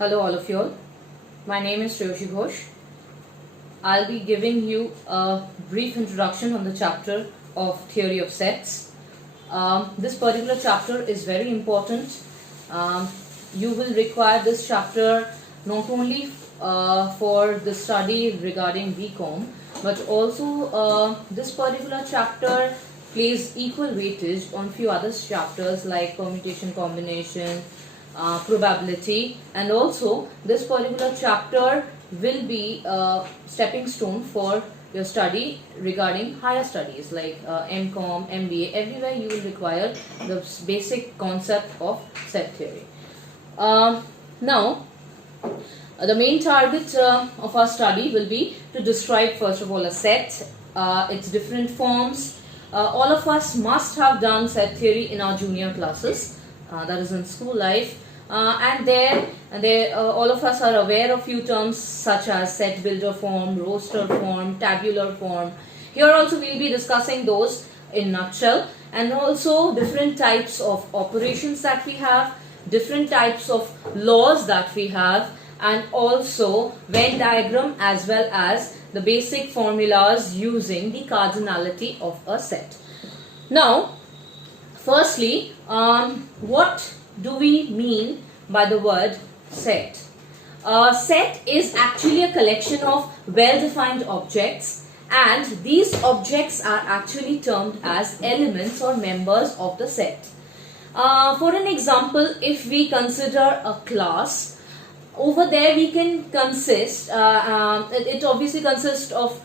Hello all of you all. My name is Sreyasi Ghosh. I'll be giving you a brief introduction on the chapter of theory of sets. This particular chapter is very important. You will require this chapter not only for the study regarding BCom, but also this particular chapter plays equal weightage on few other chapters like permutation, combination, probability, and also this particular chapter will be a stepping stone for your study regarding higher studies like MCom, MBA. Everywhere you will require the basic concept of set theory. Now, the main target of our study will be to describe first of all a set, its different forms. All of us must have done set theory in our junior classes, that is in school life, and there all of us are aware of few terms such as set builder form, roster form, tabular form. Here also we will be discussing those in nutshell, and also different types of operations that we have, different types of laws that we have, and also Venn diagram as well as the basic formulas using the cardinality of a set. Now, firstly, what do we mean by the word set? A set is actually a collection of well-defined objects, and these objects are actually termed as elements or members of the set. For an example, if we consider a class, over there we can consist, it obviously consists of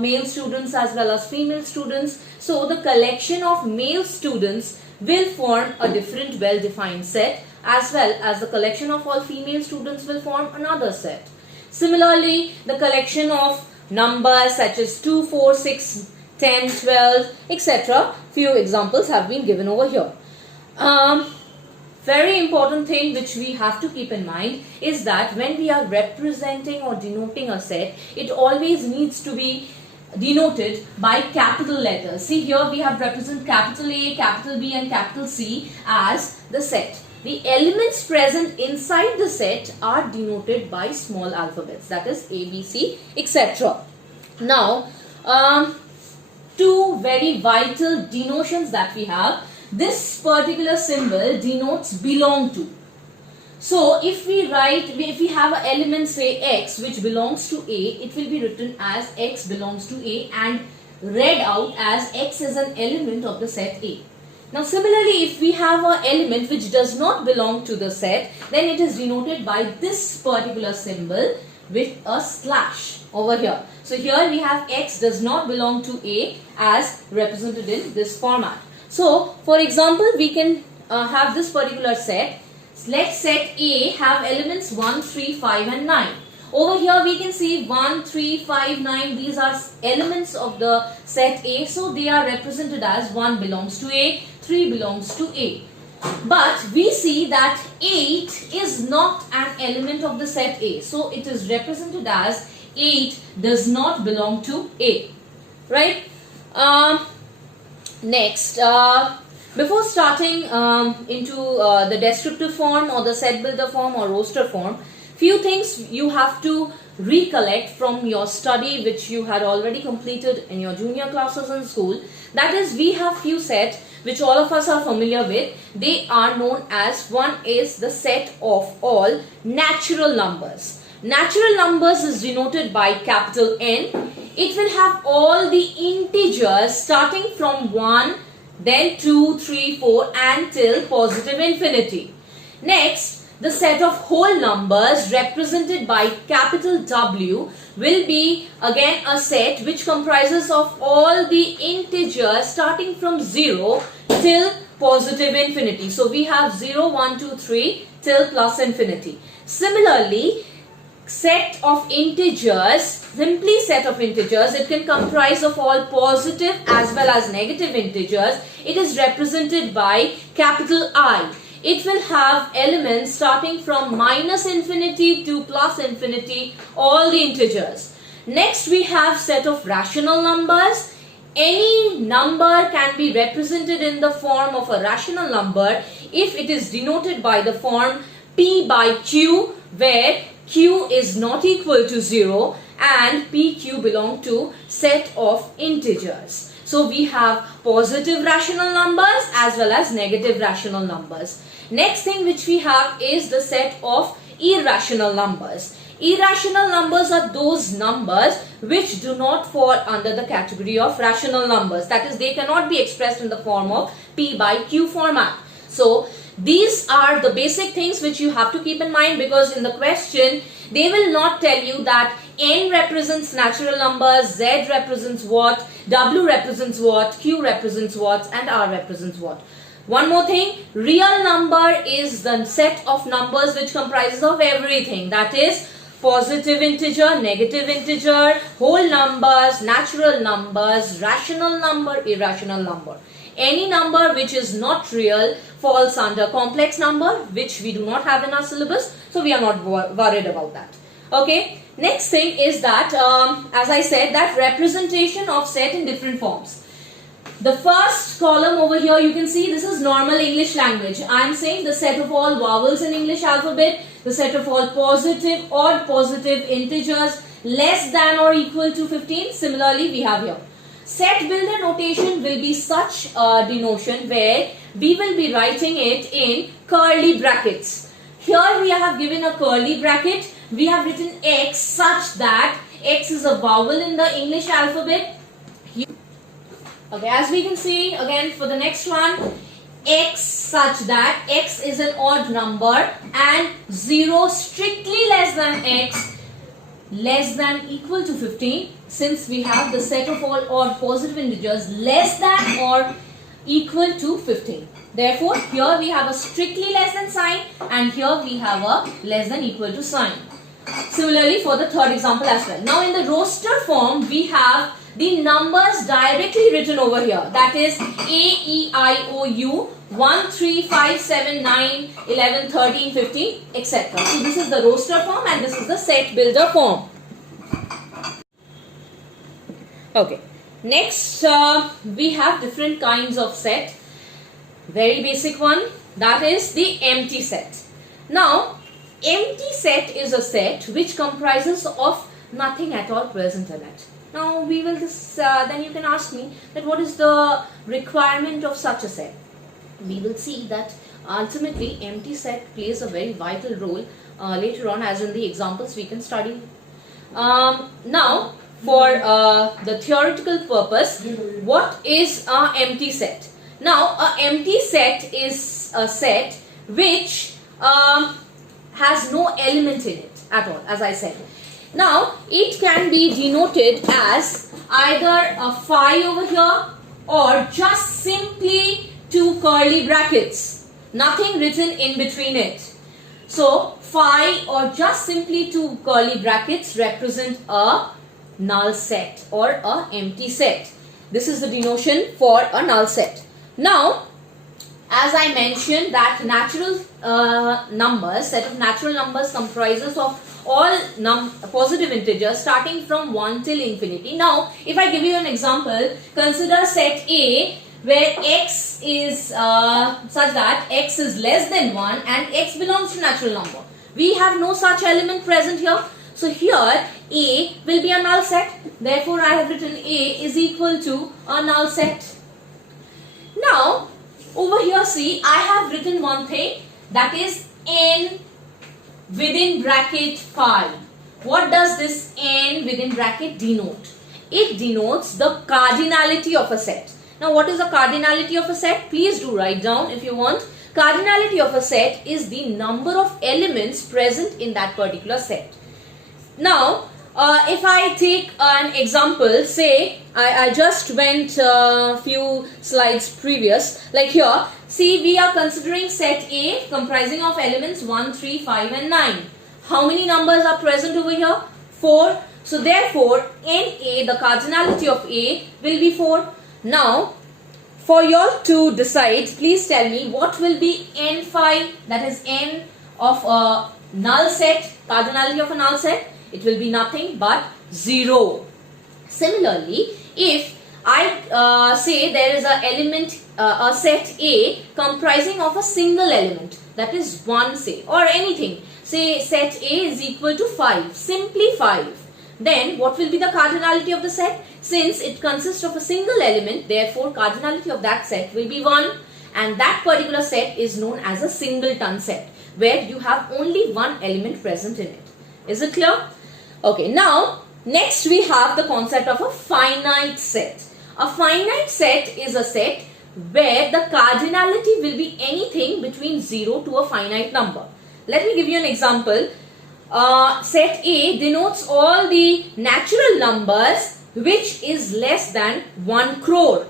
male students as well as female students. So the collection of male students will form a different well-defined set, as well as the collection of all female students will form another set. Similarly, the collection of numbers such as 2, 4, 6, 10, 12, etc. Few examples have been given over here. Very important thing which we have to keep in mind is that when we are representing or denoting a set, it always needs to be denoted by capital letters. See, here we have represented capital A, capital B and capital C as the set. The elements present inside the set are denoted by small alphabets, that is A, B, C, etc. Now, two very vital denotions that we have. This particular symbol denotes belong to. So if we have an element say X which belongs to A, it will be written as X belongs to A and read out as X is an element of the set A. Now similarly, if we have an element which does not belong to the set, then it is denoted by this particular symbol with a slash over here. So here we have X does not belong to A as represented in this format. So, for example, we can have this particular set. Let set A have elements 1, 3, 5 and 9. Over here we can see 1, 3, 5, 9. These are elements of the set A. So, they are represented as 1 belongs to A, 3 belongs to A. But we see that 8 is not an element of the set A. So, it is represented as 8 does not belong to A. Right? Next, before starting into the descriptive form or the set builder form or roster form, few things you have to recollect from your study which you had already completed in your junior classes in school. That is, we have few sets which all of us are familiar with. They are known as, one is the set of all natural numbers. Natural numbers is denoted by capital N. It will have all the integers starting from 1, then 2, 3, 4 until positive infinity. Next, the set of whole numbers represented by capital W will be again a set which comprises of all the integers starting from 0 till positive infinity. So we have 0, 1, 2, 3 till plus infinity. Similarly, set of integers, simply set of integers, it can comprise of all positive as well as negative integers. It is represented by capital I. It will have elements starting from minus infinity to plus infinity, all the integers. Next we have set of rational numbers. Any number can be represented in the form of a rational number if it is denoted by the form P by Q where q is not equal to 0 and pq belong to set of integers. So we have positive rational numbers as well as negative rational numbers. Next thing which we have is the set of irrational numbers. Irrational numbers are those numbers which do not fall under the category of rational numbers. That is, they cannot be expressed in the form of p by q format. So these are the basic things which you have to keep in mind, because in the question they will not tell you that n represents natural numbers, z represents what, w represents what, q represents what, and r represents what. One more thing, real number is the set of numbers which comprises of everything. That is, positive integer, negative integer, whole numbers, natural numbers, rational number, irrational number. Any number which is not real falls under complex number, which we do not have in our syllabus, so we are not worried about that. Okay, next thing is that, as I said, that representation of set in different forms. The first column over here, you can see this is normal English language. I am saying the set of all vowels in English alphabet, the set of all positive, odd positive integers less than or equal to 15. Similarly, we have here. Set builder notation will be such a denotation where we will be writing it in curly brackets. Here we have given a curly bracket. We have written x such that x is a vowel in the English alphabet. Okay, as we can see again for the next one, x such that x is an odd number and 0 strictly less than x less than equal to 15, since we have the set of all odd positive integers less than or equal to 15. Therefore, here we have a strictly less than sign and here we have a less than equal to sign. Similarly for the third example as well. Now in the roster form, we have the numbers directly written over here. That is A, E, I, O, U, 1, 3, 5, 7, 9, 11, 13, 15, etc. So this is the roster form and this is the set builder form. Okay. Next, we have different kinds of set. Very basic one, that is the empty set. Now, empty set is a set which comprises of nothing at all present in it. Now we will just, then you can ask me that what is the requirement of such a set. We will see that ultimately empty set plays a very vital role later on, as in the examples we can study. Now for the theoretical purpose, what is an empty set? Now an empty set is a set which has no element in it at all, as I said. Now, it can be denoted as either a phi over here or just simply two curly brackets. Nothing written in between it. So, phi or just simply two curly brackets represent a null set or a empty set. This is the denotation for a null set. Now, as I mentioned that natural numbers, set of natural numbers comprises of all positive integers starting from 1 till infinity. Now, if I give you an example, consider set A where x is such that x is less than 1 and x belongs to natural number. We have no such element present here. So here A will be a null set. Therefore, I have written A is equal to a null set. Now, over here see, I have written one thing, that is n within bracket phi. What does this n within bracket denote? It denotes the cardinality of a set. Now what is the cardinality of a set? Please do write down if you want. Cardinality of a set is the number of elements present in that particular set. Now if I take an example, say I just went a few slides previous, like here, see we are considering set A comprising of elements 1, 3, 5 and 9. How many numbers are present over here? 4. So therefore NA, the cardinality of A will be 4. Now for you all to decide, please tell me what will be n phi, that is n of a null set, cardinality of a null set. It will be nothing but 0. Similarly, if I say there is a set A comprising of a single element, that is 1, say, or anything. Say set A is equal to 5, simply 5. Then what will be the cardinality of the set? Since it consists of a single element, therefore cardinality of that set will be 1, and that particular set is known as a singleton set, where you have only one element present in it. Is it clear? Okay, now next we have the concept of a finite set. A finite set is a set where the cardinality will be anything between 0 to a finite number. Let me give you an example. Set A denotes all the natural numbers which is less than 1 crore.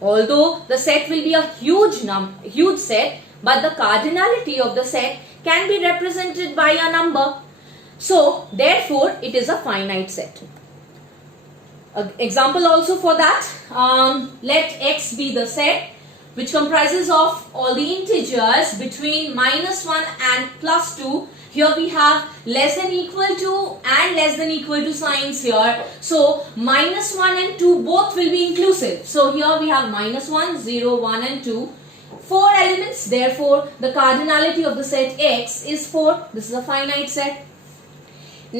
Although the set will be a huge set, but the cardinality of the set can be represented by a number. So therefore it is a finite set. Example also for that, let X be the set which comprises of all the integers between -1 and +2. Here we have less than equal to and less than equal to signs here. So -1 and 2 both will be inclusive. So here we have -1, 0, 1 and 2. 4 elements, therefore the cardinality of the set X is 4. This is a finite set.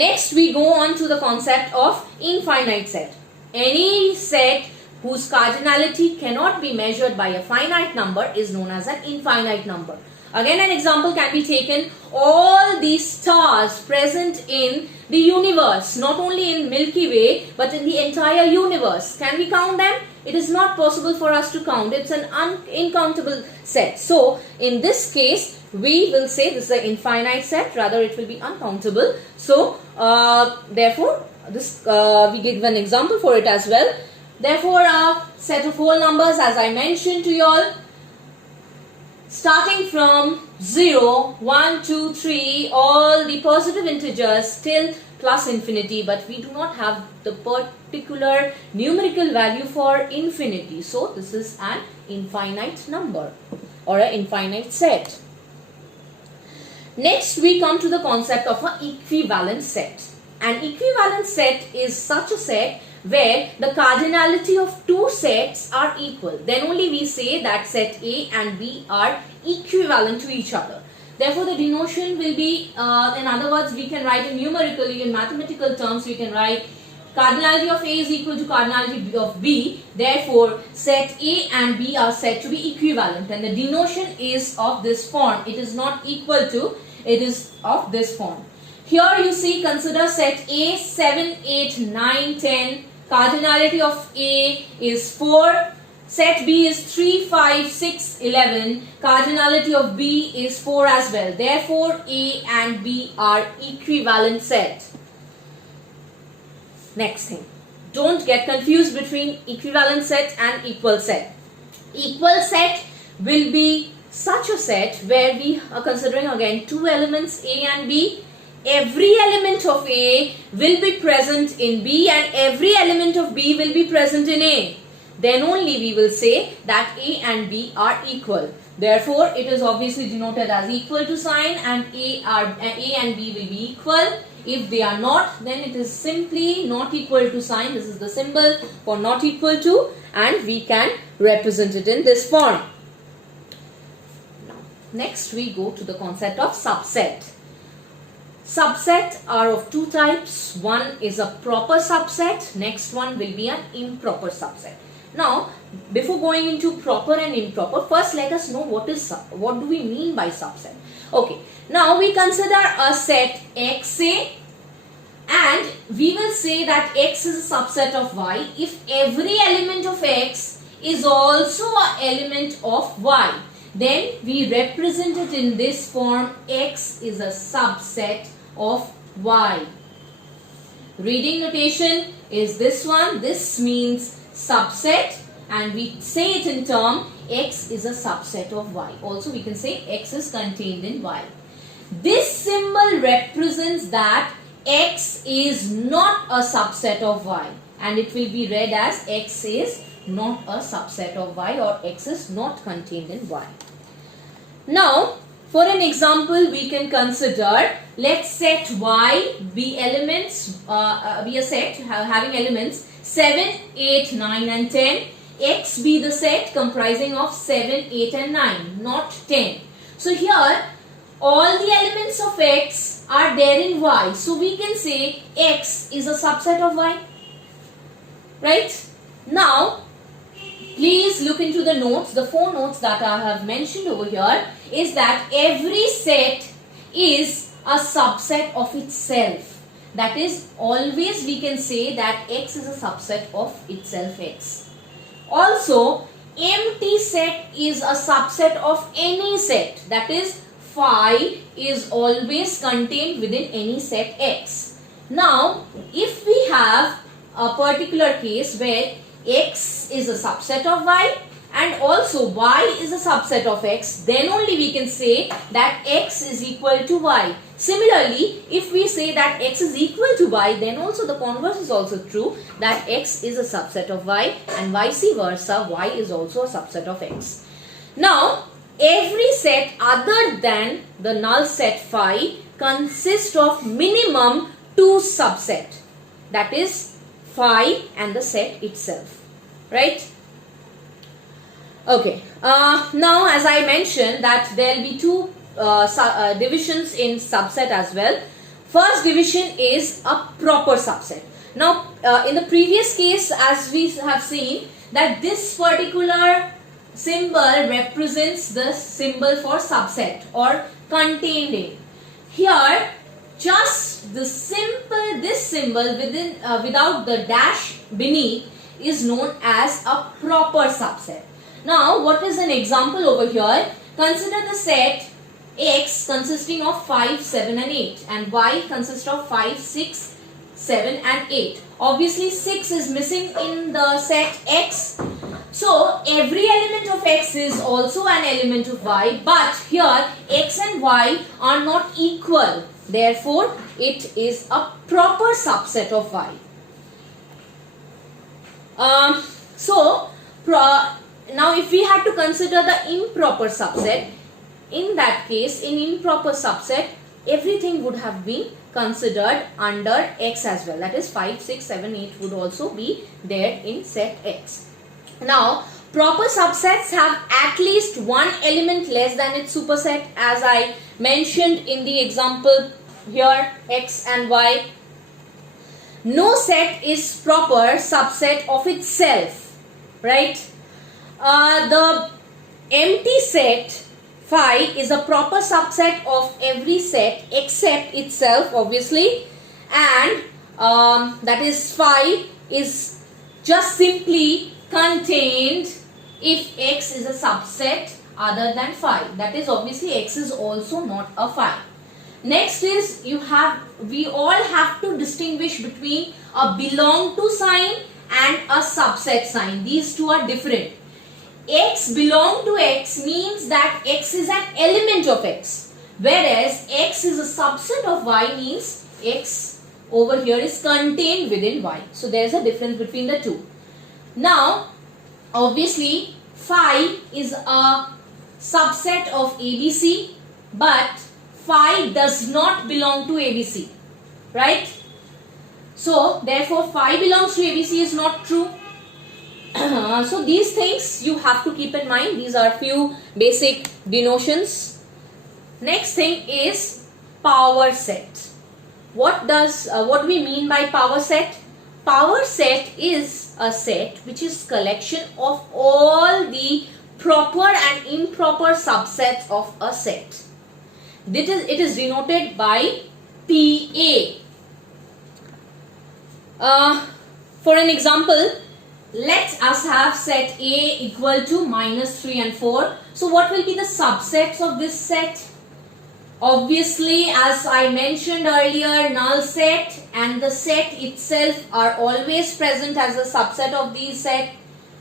Next we go on to the concept of infinite set. Any set whose cardinality cannot be measured by a finite number is known as an infinite number. Again, an example can be taken. All these stars present in the universe, not only in Milky Way but in the entire universe, can we count them? It is not possible for us to count. It's an uncountable set. So in this case we will say this is an infinite set, rather it will be uncountable. So therefore this we give an example for it as well. Therefore a set of whole numbers, as I mentioned to you all, starting from 0, 1, 2, 3, all the positive integers till plus infinity, but we do not have the particular numerical value for infinity. So this is an infinite number or an infinite set. Next we come to the concept of an equivalent set. An equivalent set is such a set where the cardinality of two sets are equal. Then only we say that set A and B are equivalent to each other. Therefore the denotion will be, in other words, we can write it numerically, in mathematical terms we can write cardinality of A is equal to cardinality of B. Therefore set A and B are said to be equivalent, and the denotion is of this form. It is not equal to, it is of this form. Here you see, consider set A 7, 8, 9, 10. Cardinality of A is 4. Set B is 3, 5, 6, 11. Cardinality of B is 4 as well. Therefore A and B are equivalent set. Next thing, don't get confused between equivalent set and equal set. Equal set will be such a set where we are considering again two elements A and B. Every element of A will be present in B and every element of B will be present in A. Then only we will say that A and B are equal. Therefore, it is obviously denoted as equal to sign, and A and B will be equal. If they are not, then it is simply not equal to sign. This is the symbol for not equal to, and we can represent it in this form. Now, next we go to the concept of subset. Subsets are of two types. One is a proper subset. Next one will be an improper subset. Now, before going into proper and improper, first let us know what do we mean by subset. Okay. Now we consider a set XA, and we will say that X is a subset of Y if every element of X is also an element of Y. Then we represent it in this form: X is a subset of Y. Reading notation is this one. This means subset, and we say it in term X is a subset of Y. Also we can say X is contained in Y. This symbol represents that X is not a subset of Y, and it will be read as X is not a subset of Y, or X is not contained in Y. Now, for an example, we can consider, let set Y be elements, be a set having elements 7, 8, 9 and 10. X be the set comprising of 7, 8 and 9, not 10. So here all the elements of X are there in Y. So we can say X is a subset of Y. Right? Now, please look into the notes. The 4 notes that I have mentioned over here is that every set is a subset of itself. That is, always we can say that X is a subset of itself X. Also, empty set is a subset of any set. That is, phi is always contained within any set X. Now, if we have a particular case where X is a subset of Y and also Y is a subset of X, then only we can say that X is equal to Y. Similarly, if we say that X is equal to Y, then also the converse is also true, that X is a subset of Y and vice versa, Y is also a subset of X. Now, every set other than the null set phi consists of minimum 2 subsets. That is phi and the set itself. Right? Okay. Now, as I mentioned that there will be 2 divisions in subset as well. First division is a proper subset. Now, in the previous case, as we have seen, that this particular symbol represents the symbol for subset or contained in. Here, just the simple this symbol within without the dash beneath is known as a proper subset. Now, what is an example over here? Consider the set X consisting of 5, 7 and 8 and Y consists of 5, 6, 7 and 8. Obviously, 6 is missing in the set X. So, every element of X is also an element of Y, but here X and Y are not equal. Therefore, it is a proper subset of Y. Now if we had to consider the improper subset, in that case, in improper subset, everything would have been considered under X as well. That is 5, 6, 7, 8 would also be there in set X. Now, proper subsets have at least one element less than its superset, as I mentioned in the example here, X and Y. No set is proper subset of itself, right? The empty set phi is a proper subset of every set except itself, obviously, and that is phi is just simply contained if X is a subset other than phi. That is, obviously X is also not a phi. Next is we all have to distinguish between a belong to sign and a subset sign. These two are different. X belong to X means that X is an element of X, whereas X is a subset of Y means X over here is contained within Y. So there is a difference between the two. Now, obviously, phi is a subset of ABC, but phi does not belong to ABC, right? So, therefore, phi belongs to ABC is not true. So, these things you have to keep in mind. These are few basic denotions. Next thing is power set. What do we mean by power set? Power set is a set which is collection of all the proper and improper subsets of a set. It is denoted by PA. For an example, let us have set A equal to -3 and 4. So what will be the subsets of this set? Obviously, as I mentioned earlier, null set and the set itself are always present as a subset of these set.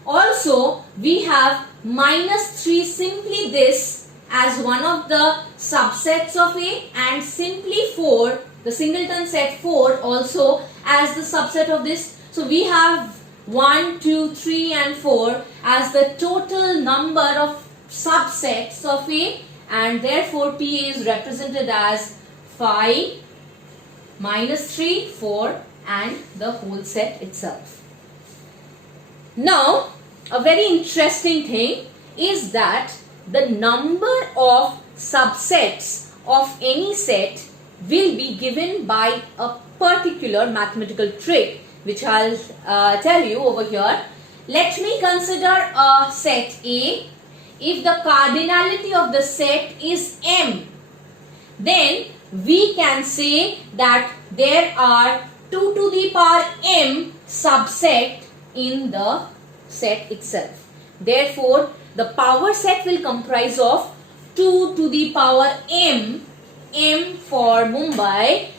Also, we have -3 simply this as one of the subsets of A and simply 4, the singleton set 4 also as the subset of this. So we have 1, 2, 3 and 4 as the total number of subsets of A, and therefore PA is represented as 5, -3, 4 and the whole set itself. Now, a very interesting thing is that the number of subsets of any set will be given by a particular mathematical trick, which I'll tell you over here. Let me consider a set A. If the cardinality of the set is M, then we can say that there are 2 to the power M subset in the set itself. Therefore, the power set will comprise of 2 to the power M, M for Mumbai,